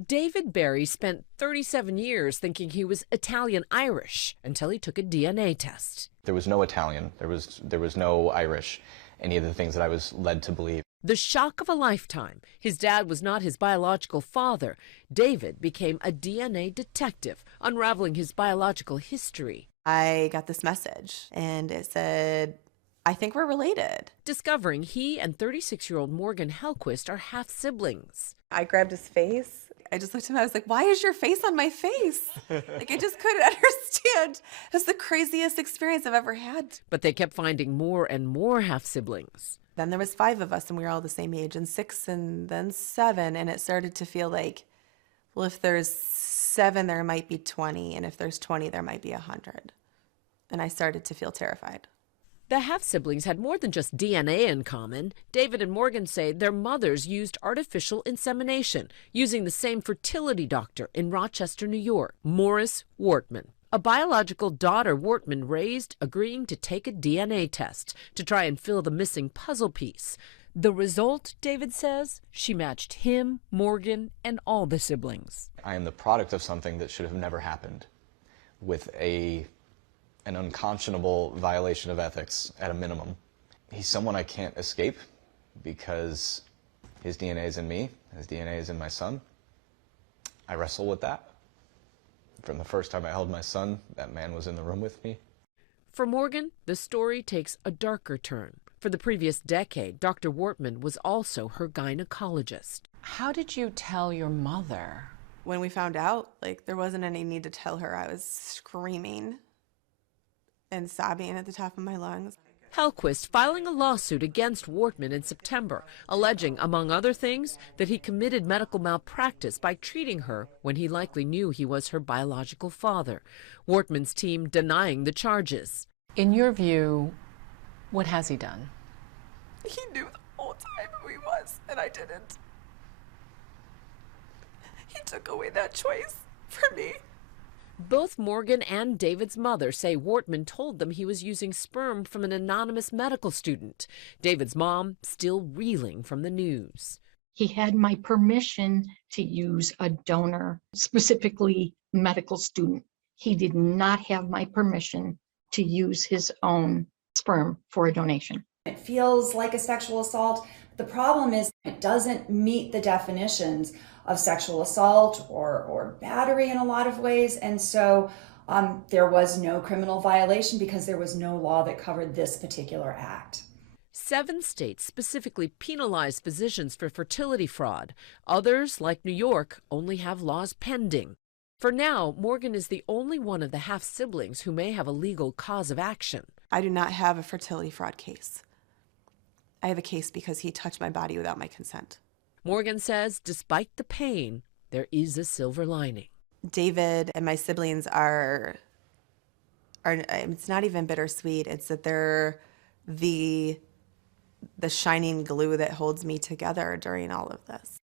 David Barry spent 37 years thinking he was Italian-Irish until he took a DNA test. There was no Italian, there was no Irish, any of the things that I was led to believe. The shock of a lifetime. His dad was not his biological father. David became a DNA detective, unraveling his biological history. I got this message, and it said, I think we're related. Discovering he and 36-year-old Morgan Hellquist are half-siblings. I grabbed his face. I just looked at him. I was like, why is your face on my face? Like, I just couldn't understand. It was the craziest experience I've ever had. But they kept finding more and more half-siblings. Then there was 5 of us, and we were all the same age, and 6, and then 7. And it started to feel like, well, if there's 7, there might be 20. And if there's 20, there might be 100. And I started to feel terrified. The half-siblings had more than just DNA in common. David and Morgan say their mothers used artificial insemination, using the same fertility doctor in Rochester, New York, Morris Wortman. A biological daughter Wortman raised, agreeing to take a DNA test to try and fill the missing puzzle piece. The result, David says, she matched him, Morgan, and all the siblings. I am the product of something that should have never happened, with an unconscionable violation of ethics at a minimum. He's someone I can't escape because his DNA is in me, his DNA is in my son. I wrestle with that. From the first time I held my son, that man was in the room with me. For Morgan, the story takes a darker turn. For the previous decade, Dr. Wortman was also her gynecologist. How did you tell your mother? When we found out, like, there wasn't any need to tell her. I was screaming and sobbing at the top of my lungs. Hellquist filing a lawsuit against Wortman in September, alleging, among other things, that he committed medical malpractice by treating her when he likely knew he was her biological father. Wortman's team denying the charges. In your view, what has he done? He knew the whole time who he was, and I didn't. He took away that choice for me. Both Morgan and David's mother say Wortman told them he was using sperm from an anonymous medical student. David's mom still reeling from the news. He had my permission to use a donor, specifically medical student. He did not have my permission to use his own sperm for a donation. It feels like a sexual assault. The problem is it doesn't meet the definitions of sexual assault or battery in a lot of ways. And so there was no criminal violation because there was no law that covered this particular act. 7 states specifically penalize physicians for fertility fraud. Others, like New York, only have laws pending. For now, Morgan is the only one of the half-siblings who may have a legal cause of action. I do not have a fertility fraud case. I have a case because he touched my body without my consent. Morgan says despite the pain, there is a silver lining. David and my siblings are it's not even bittersweet. It's that they're the shining glue that holds me together during all of this.